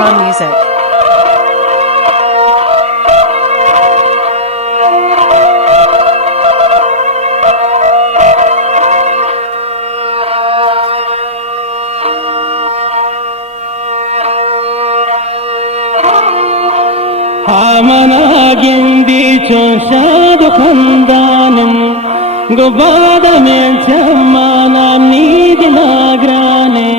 Icon Music. Amanagindi chonshad khandanim gubada mein chamana need nagrane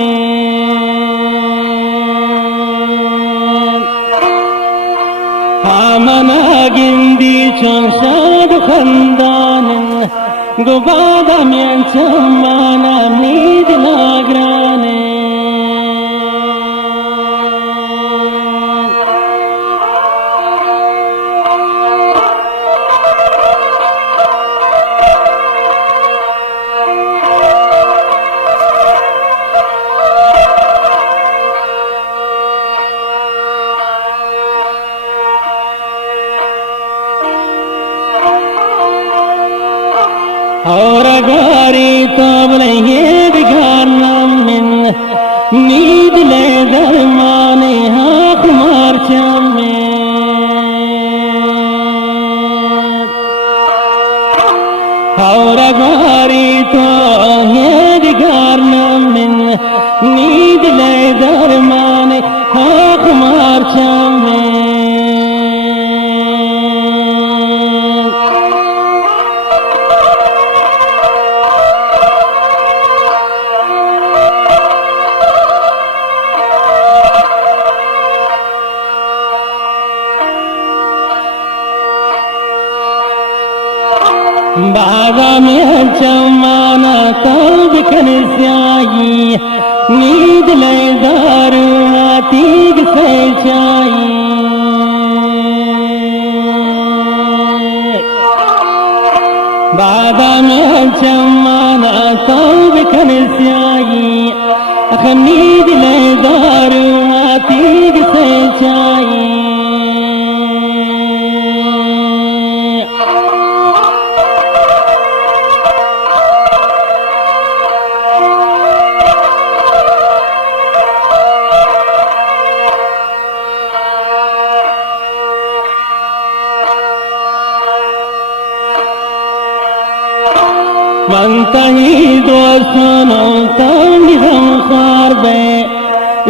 Amanagindi chonshad khandanim gubada mein chamana need nagrane और गारी तबले ये बिगारना मिन नींद ले दरमाने हाथ मार चामे और गारी तो ये बिगारना मिन नींद ले दरमाने हाथ मार चामे बाबा में चमाना तब कनस्याई नींद ले दारू आतीग से चाई बाबा में चमाना तब कनस्याई नींद ले दारू आतीग से चाई منتهي دوستانو تاني غمخار بي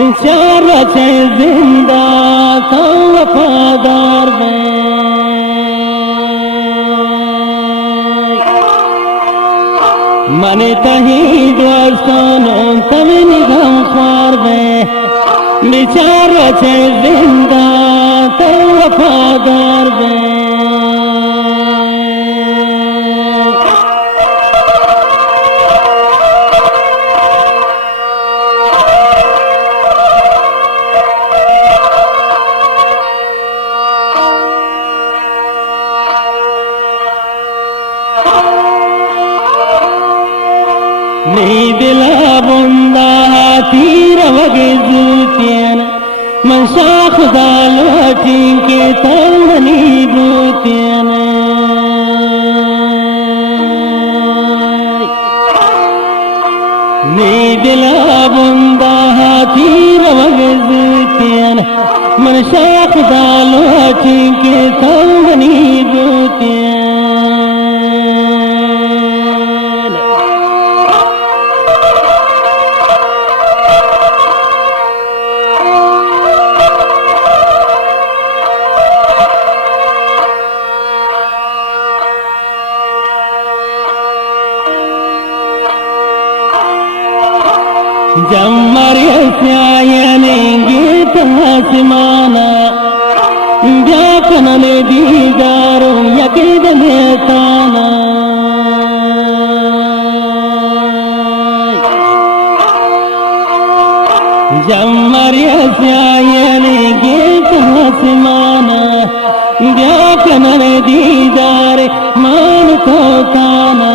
انشار رچه زنده تا وفادار بي منتهي دوستانو تاني غمخار بي بچار رچه زنده تا وفادار بي नीदिला बुंदा तीर वगे जूतियन मन शाख दालवटी के तलनी बूतियन नीदिला बुंदा तीर वगे जूतियन मन शाख दालवटी के तलनी बूतियन जमरिया स्यायनेंगे तहसमाना व्याकनले दीदारो यकीद लेताना जमरिया स्यायनेंगे तहसमाना व्याकनले दीदारे मान को ताना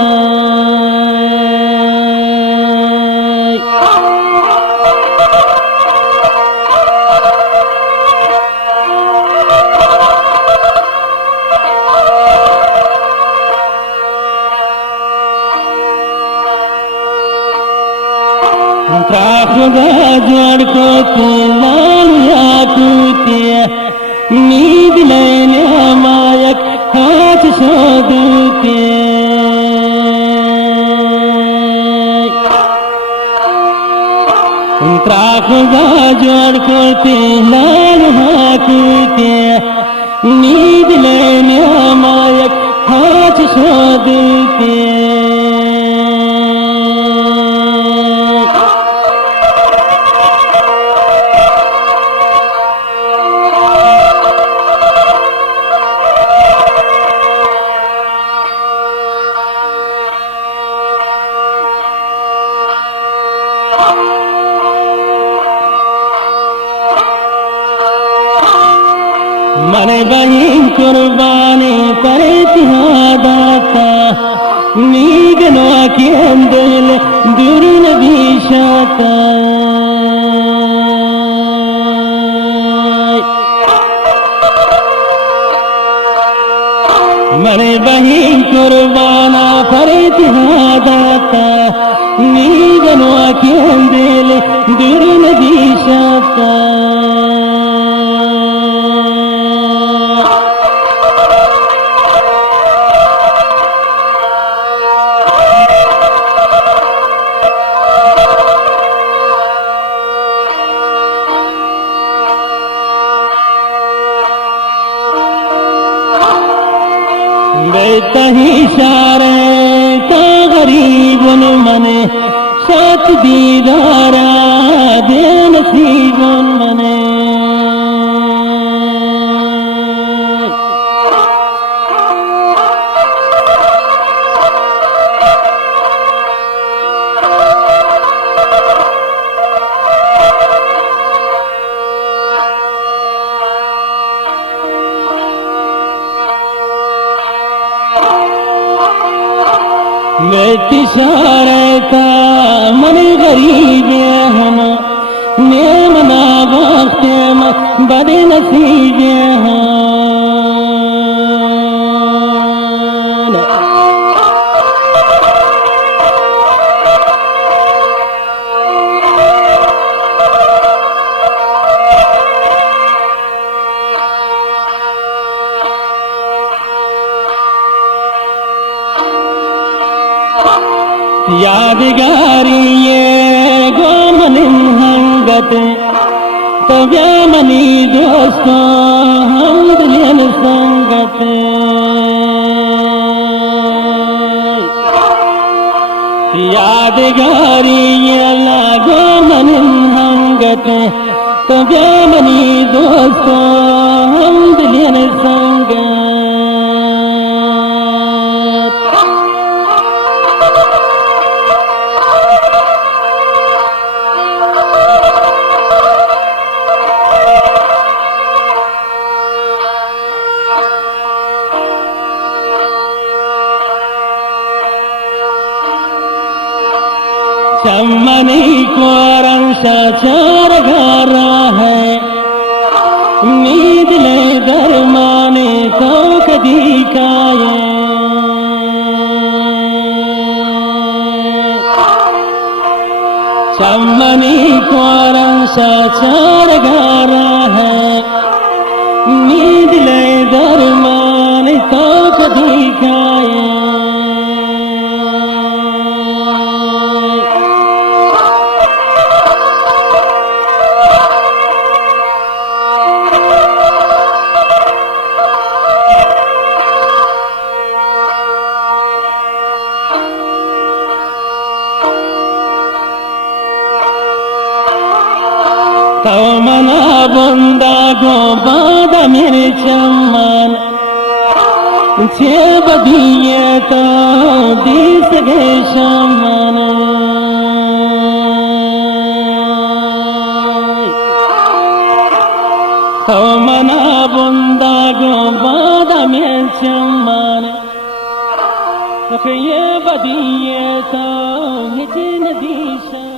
खुदा जोड़ को तू लाल या खुदा जोड़ करते लाल हाकते नींद लेने मायक हाथ सोदते मन बही कुर्बानी पर तिहादाता नीगनो के अंदर दूर नबी शाता मन बही कुर्बाना पर तिहादाता नीगनो के अंदर दूर नबी शाता बेतही सारे का गरीबन मने सात दीदारा दे नसीबन मने बेटी सारे का मन गरीब हम नेमना वक्त बड़े नसीब हैं यादगारी ये गोमनिन हंगत तव्या मनी दोस्तों हम दिलियन संगत यादगारी ये अल्लाह गोमनिन हंगत तव्या मनी दोस्तों हम दिलियन संगत चमनी को रंग चार गारा है नींद ले दरमाने तो कदी काये चमनी को रंग चार गारा है नींद ले दरमाने तो कदी काये तो मना बंदा गो बादा मेरे चम्मन छे बदिए तो दिस गए शमन तो मना बंदा गो बादा मेरे चम्मन ये बदिए तो निज नदीशा